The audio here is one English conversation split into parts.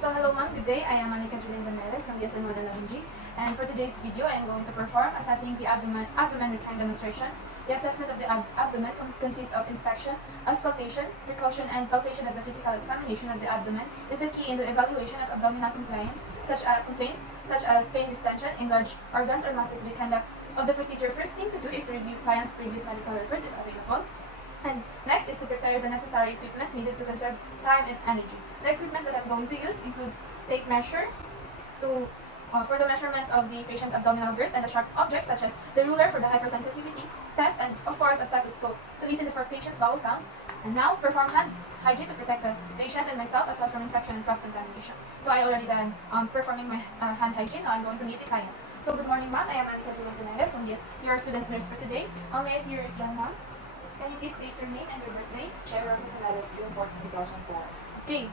So hello ma'am, good day. I am Anika Julian Danele from DSN 1LMG, and for today's video I am going to perform assessing the abdomen recline demonstration. The assessment of the abdomen consists of inspection, auscultation, precaution, and palpation of the physical examination of the abdomen is the key in the evaluation of abdominal complaints such as pain, distension, enlarged organs or muscles. The conduct of the procedure, first thing to do is to review client's previous medical records if available. And next is to prepare the necessary equipment needed to conserve time and energy. The equipment that I'm going to use includes tape measure for the measurement of the patient's abdominal girth and the sharp objects such as the ruler for the hypersensitivity test, and of course a stethoscope to listen for patient's bowel sounds. And now perform hand hygiene to protect the patient and myself as well from infection and cross-contamination. So I already done performing my hand hygiene. Now I'm going to meet the client. So good morning ma'am, I am Anika Julian from your student nurse for today. May I see your exam ma'am? Can you please state your name and your birthday? Chair Rosa Sanadas, June 14, 2004. Okay.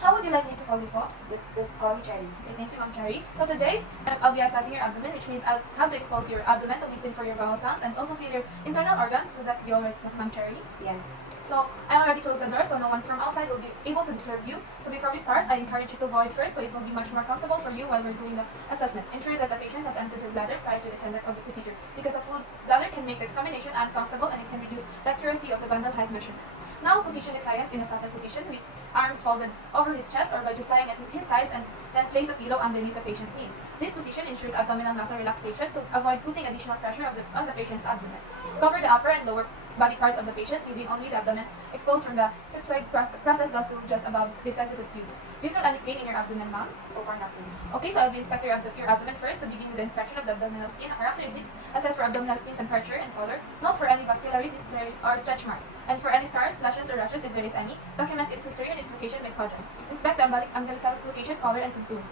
How would you like me to call you po? This call me Cherry. Okay, thank you, Ma'am Cherry. So today, I'll be assessing your abdomen, which means I'll have to expose your abdomen to listen for your bowel sounds and also feel your internal organs. Would that be alright, Ma'am Cherry? Yes. So I already closed the door, so no one from outside will be able to disturb you. So before we start, I encourage you to void first, so it will be much more comfortable for you while we're doing the assessment. Ensure that the patient has emptied her bladder prior to the conduct of the procedure, because a full bladder can make the examination uncomfortable and it can reduce the accuracy of the bundle height measurement. Now position the client in a static position with arms folded over his chest or by just lying at his sides, and then place a pillow underneath the patient's knees. This position ensures abdominal muscle relaxation to avoid putting additional pressure on the patient's abdomen. Cover the upper and lower body parts of the patient, leaving only the abdomen exposed from the side process down to just above the census pubes. Do you feel any pain in your abdomen, ma'am? So far, nothing. Okay, so I'll be inspecting your abdomen first to begin with the inspection of the abdominal skin characteristics, assess for abdominal skin temperature and color, note for any vascularities or stretch marks, and for any scars, lashes, or rashes if there is any, document its history and its location by quadrant. Inspect the umbilical location, color, and contour.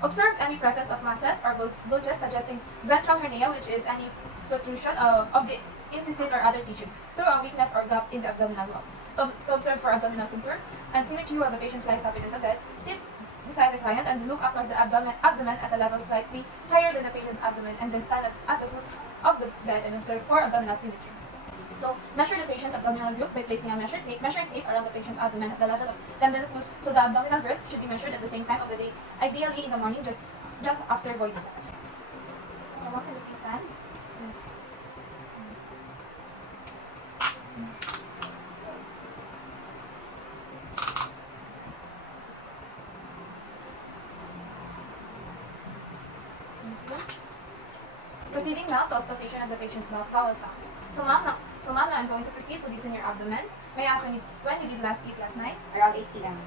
Observe any presence of masses or bulges suggesting ventral hernia, which is any protrusion of the intestine or other tissues through a weakness or gap in the abdominal wall. To observe for abdominal contour and symmetry while the patient lies up in the bed. Sit beside the client and look across the abdomen at a level slightly higher than the patient's abdomen, and then stand at the foot of the bed and observe for abdominal symmetry. So measure the patient's abdominal girth by placing a measuring tape around the patient's abdomen at the level of the umbilicus. So the abdominal girth should be measured at the same time of the day, ideally in the morning, just after voiding. So what can you please stand? Proceeding now to auscultation of the patient's bowel sounds. So ma'am, now I'm going to proceed to listen your abdomen. May I ask when you did last eat last night? Around 8 p.m.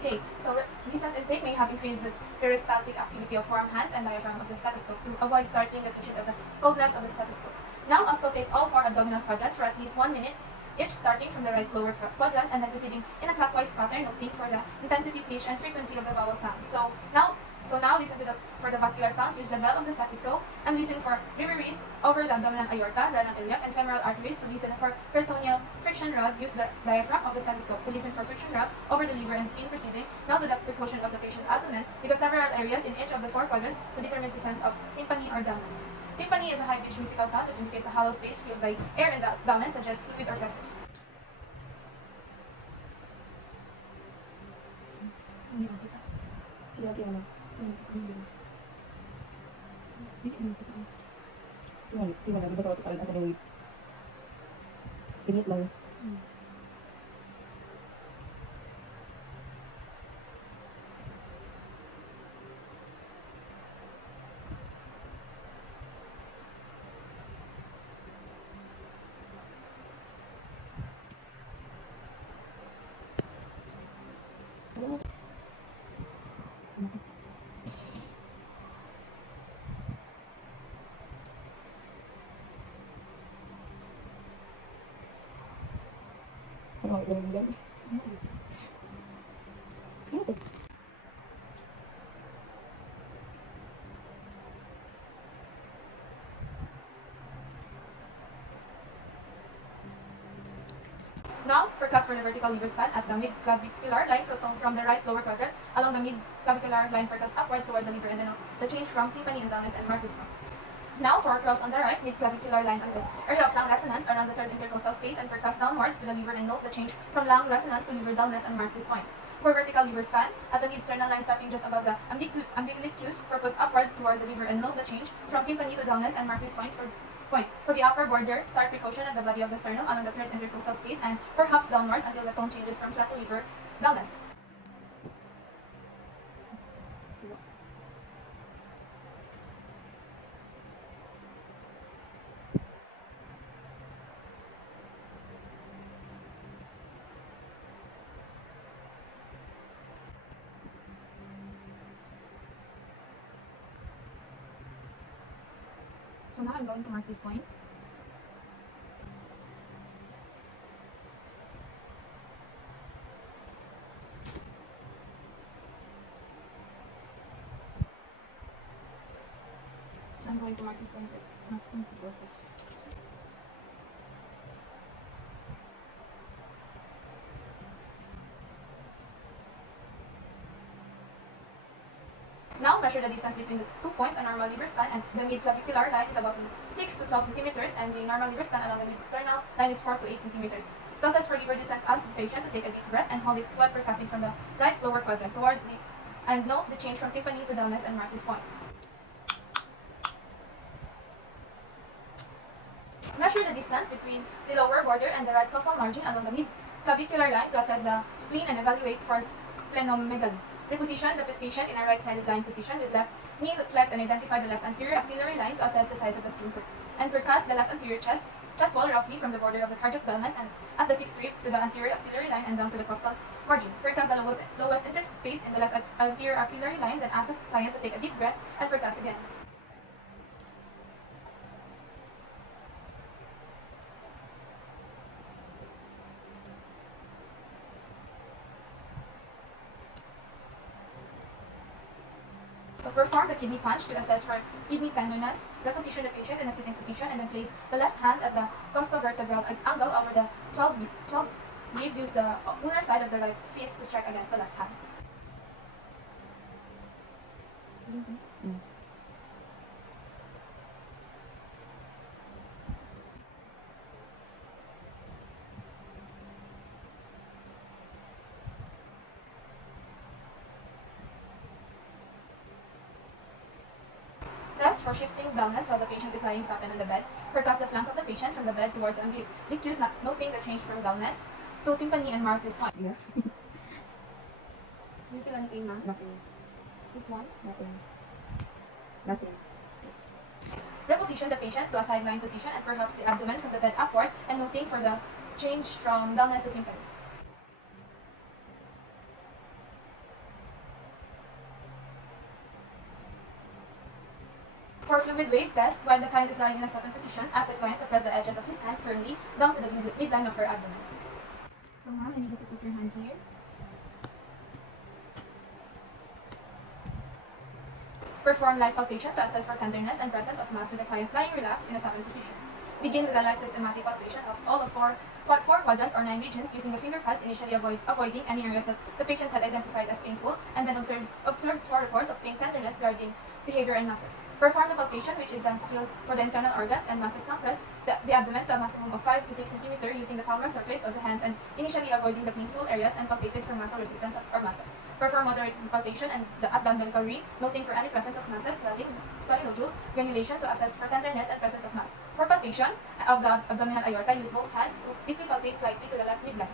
Okay, so recent intake may have increased the peristaltic activity of forearm, hands, and diaphragm of the stethoscope to avoid starting the patient of the coldness of the stethoscope. Now auscultate all 4 abdominal quadrants for at least 1 minute, each starting from the right lower quadrant and then proceeding in a clockwise pattern, noting for the intensity, pitch, and frequency of the vowel sound. So now listen for the vascular sounds. Use the bell of the stethoscope and listen for reveries over the abdominal aorta, renal iliac, and femoral arteries. To listen for peritoneal friction rod, use the diaphragm of the stethoscope. To listen for friction rod over the liver and spleen. Proceeding now to the precaution of the patient's abdomen, because several areas in each of the 4 quadrants to determine presence of tympany or dullness. Tympany is a high-pitched musical sound that indicates a hollow space filled by air, and dullness suggests fluid or feces. Pinit lang. Now, percuss for the vertical liver span at the mid-clavicular line from the right lower quadrant along the mid-clavicular line, percuss upwards towards the liver, and then the change from tympany and dullness and marcus point. Now, for cross on the right mid-clavicular line at the area of lung resonance around the third intercostal space, and percuss downwards to the liver and note the change from lung resonance to liver dullness and marcus point. For vertical liver span, at the mid-sternal line stopping just above the umbilicus, purpose upward toward the liver and note the change from tympani to dullness and mark this point. For the upper border, start precaution at the body of the sternum along the third intercostal space and perhaps downwards until the tone changes from flat to liver dullness. So now I'm going to mark this point. So I'm going to mark this point first. Marking this also. Now measure the distance between the 2 points, a normal liver span, and the mid-clavicular line is about 6 to 12 centimeters, and the normal liver span along the mid-sternal line is 4 to 8 centimeters. To assess for liver descent, ask the patient to take a deep breath and hold it while percussing from the right lower quadrant towards the, and note the change from tympani to dullness and mark this point. Measure the distance between the lower border and the right costal margin along the mid-clavicular line to assess the spleen and evaluate for splenomegaly. Reposition the patient in a right-sided lying position with left knee flexed and identify the left anterior axillary line to assess the size of the spleen. And percuss the left anterior chest wall roughly from the border of the cardiac dullness and at the sixth rib to the anterior axillary line and down to the costal margin. Percuss the lowest interspace in the left anterior axillary line, then ask the client to take a deep breath and percuss again. To perform the kidney punch to assess for kidney tenderness, reposition the patient in a sitting position and then place the left hand at the costovertebral angle over the 12 rib. Use the ulnar side of the right fist to strike against the left hand. Rest for shifting dullness while the patient is lying supine on the bed. Percuss the flanks of the patient from the bed towards the umbilicus, noting the change from dullness to tympani and mark this point. Yeah. Do you feel any pain, ma'am? Nothing. This one? Nothing. Nothing. Reposition the patient to a sideline position and perhaps the abdomen from the bed upward and noting for the change from dullness to tympani. For fluid wave test, while the client is lying in a supine position, ask the client to press the edges of his hand firmly down to the midline of her abdomen. So ma'am, I need you to put your hand here. Perform light palpation to assess for tenderness and presence of mass with the client lying relaxed in a supine position. Begin with a light systematic palpation of all the four quadrants or 9 regions using the finger pads, initially avoiding any areas that the patient had identified as painful, and then observe for reports of pain, tenderness, guarding behavior, and masses. Perform the palpation, which is done to feel for the internal organs and masses. Compress the abdomen to a maximum of 5 to 6 cm using the palmar surface of the hands and initially avoiding the painful areas and palpated for muscle resistance or masses. Perform moderate palpation and the abdominal ring, noting for any presence of masses, swelling nodules, granulation to assess for tenderness and presence of mass. For palpation of the abdominal aorta, use both hands to deeply palpate slightly to the left midline.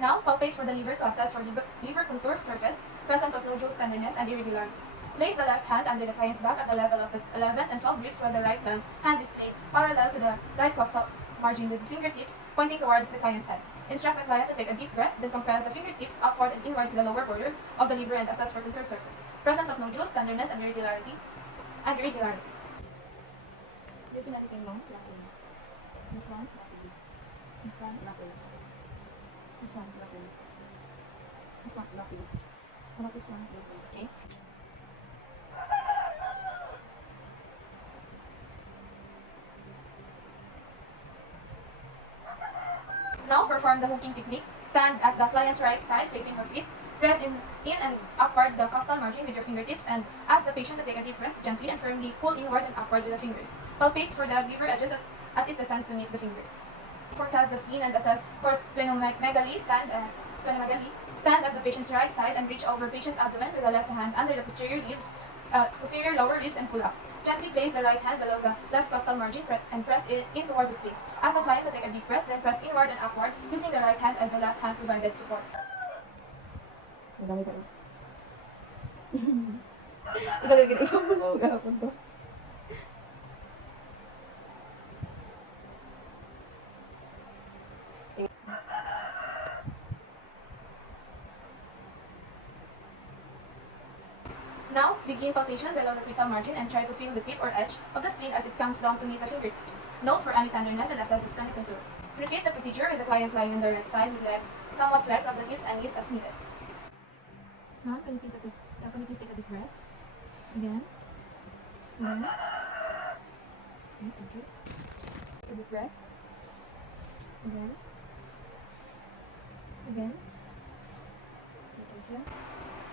Now, palpate for the liver to assess for liver contour surface, presence of nodules, tenderness, and irregularity. Place the left hand under the client's back at the level of the 11 and 12 ribs while the right hand is laid parallel to the right costal margin with the fingertips pointing towards the client's head. Instruct the client to take a deep breath, then compress the fingertips upward and inward to the lower border of the liver and assess for contour surface, presence of nodules, tenderness, and irregularity. Do you feel anything wrong? Nothing. This one? Nothing. This one? Nothing. This one? Nothing. This one? Nothing. How about this one? Okay. Now perform the hooking technique. Stand at the client's right side facing her feet. Press in and upward the costal margin with your fingertips and ask the patient to take a deep breath gently and firmly pull inward and upward with the fingers. Palpate for the liver edges as it descends to meet the fingers. Forecast the spleen and assess for splenomegaly. Stand Stand at the patient's right side and reach over patient's abdomen with the left hand under the posterior lower ribs and pull up. Gently place the right hand below the left costal margin and press it in toward the spleen. Ask the client to take a deep breath, then press inward and upward using the right hand as the left hand provided support. Madami tayo. Ito gagawin ko mo gahapon to. Now, begin palpation below the costal margin and try to feel the tip or edge of the spleen as it comes down to meet the fingertips. Note for any tenderness and assess the splenic contour. Repeat the procedure with the client lying on the right side with legs somewhat flexed of the hips and knees as needed. Now, can you please take a deep breath? Again. Again. Okay, thank you. Take a deep breath. Again. Again. Okay, thank you.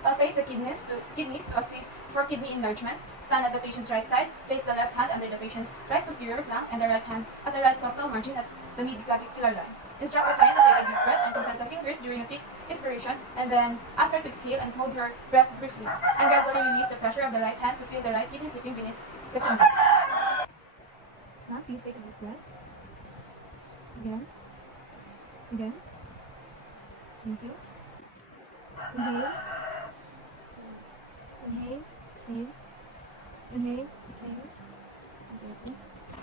Palpate the kidneys to assist for kidney enlargement. Stand at the patient's right side. Place the left hand under the patient's right posterior flank and the right hand at the right costal margin at the mid-clavicular line. Instruct the client to take a deep breath and compress the fingers during a peak expiration, and then ask her to exhale and hold your breath briefly. And gradually release the pressure of the right hand to feel the right kidney slipping beneath the fingers. Now, please take a deep breath. Again. Again. Thank you. Inhale. Inhale, exhale. Inhale, exhale.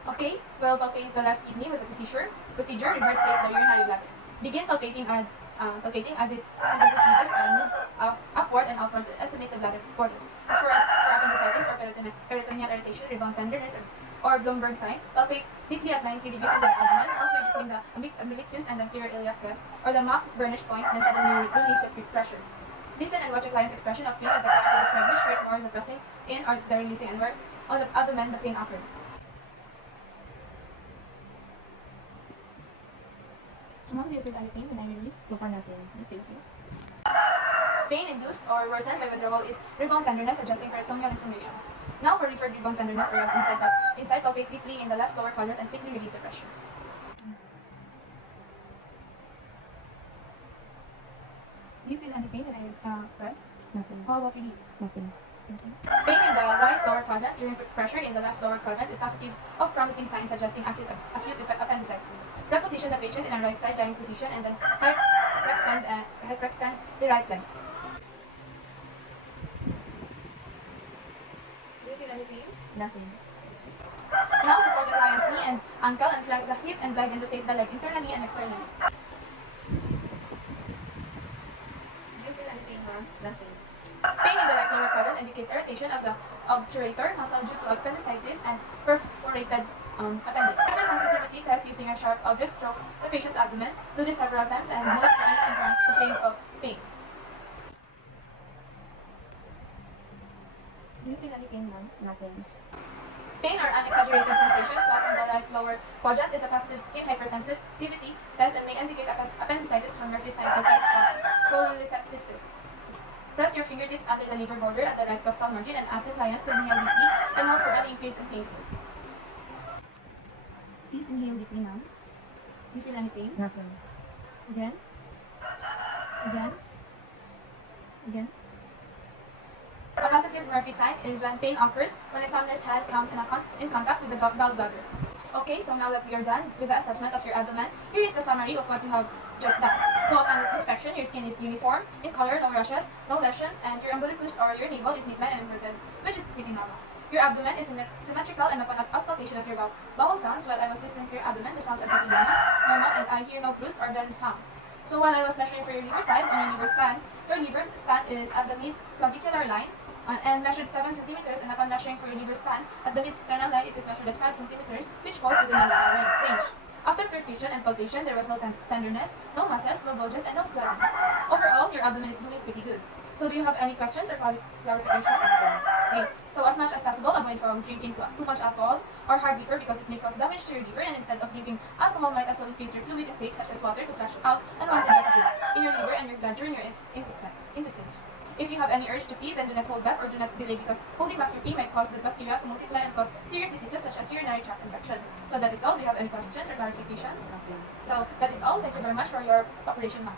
Okay, well, palpate the left kidney with the procedure reverse state the urinary bladder. Begin palpating at this sequence of meters and move upward and outward to estimate the bladder borders. As for appendicitis or peritoneal irritation, rebound tenderness, or Bloomberg sign, palpate deeply at 90 degrees into the abdomen, halfway between the umbilicus and the anterior iliac crest, or the mock burnish point, then suddenly release the pressure. Listen and watch a client's expression of pain as the client describes which hurt more, the pressing in or the releasing, and where on the abdomen the pain occurred. Mom, do you feel any pain when I release? So far nothing. Thank you. Pain induced or worsened by withdrawal is rebound tenderness suggesting peritoneal inflammation. Now for referred rebound tenderness areas inside palpate deeply in the left lower quadrant and quickly release the pressure. Do you feel any pain when I press? Nothing. How about release? Nothing. Pain in the right lower quadrant during pressure in the left lower quadrant is positive of promising signs suggesting acute appendicitis. Reposition the patient in a right side lying position and then hyperextend the right leg. Do you feel any pain? Nothing. Now support the client's knee and ankle and flex the hip and leg and rotate the leg internally and externally. Do you feel any pain, ma'am? Nothing. Pain in the right lower quadrant indicates irritation of the obturator muscle due to appendicitis and perforated appendix. Hypersensitivity test using a sharp object strokes the patient's abdomen. Do this several times and note for any complaints of pain. Do you feel any pain, ma'am? Nothing. Pain or unexaggerated sensation felt in the right lower quadrant is a positive skin hypersensitivity test and may indicate appendicitis from Murphy's sign or test for cholecystectomy. Press your fingertips under the liver border at the right costal margin and ask the client to inhale deeply and note for any increase in pain. Please inhale deeply now. Do you feel any pain? Nothing. Again. Again. Again. A positive Murphy sign is when pain occurs when examiner's hand comes in contact with the gallbladder. Okay, so now that we are done with the assessment of your abdomen, here is the summary of what you have just done. So upon inspection, your skin is uniform in color, no rashes, no lesions, and your umbilicus or your navel is midline and inverted, which is pretty normal. Your abdomen is symmetrical, and upon auscultation of your bowel sounds, while I was listening to your abdomen, the sounds are pretty normal, and I hear no bruise or venom sound. So while I was measuring for your liver size and your liver span is at the mid-clavicular line, and measured 7 centimeters, and upon measuring for your liver span, at the mid-sternal line, it is measured at 5 centimeters, which falls within the range. After perfusion and palpation, there was no tenderness, no masses, no bulges, and no swelling. Overall, your abdomen is doing pretty good. So do you have any questions or clarifications? Okay. So as much as possible, avoid from drinking too much alcohol or hard liquor because it may cause damage to your liver, and instead of drinking alcohol, might as well increase your fluid intake such as water to flush out unwanted residues in your liver and your bladder and your intestines. If you have any urge to pee, then do not hold back or do not delay, because holding back your pee might cause the bacteria to multiply and cause serious diseases such as urinary tract infection. So that is all. Do you have any questions or clarifications? Nothing. So that is all. Thank you very much for your cooperation, ma'am.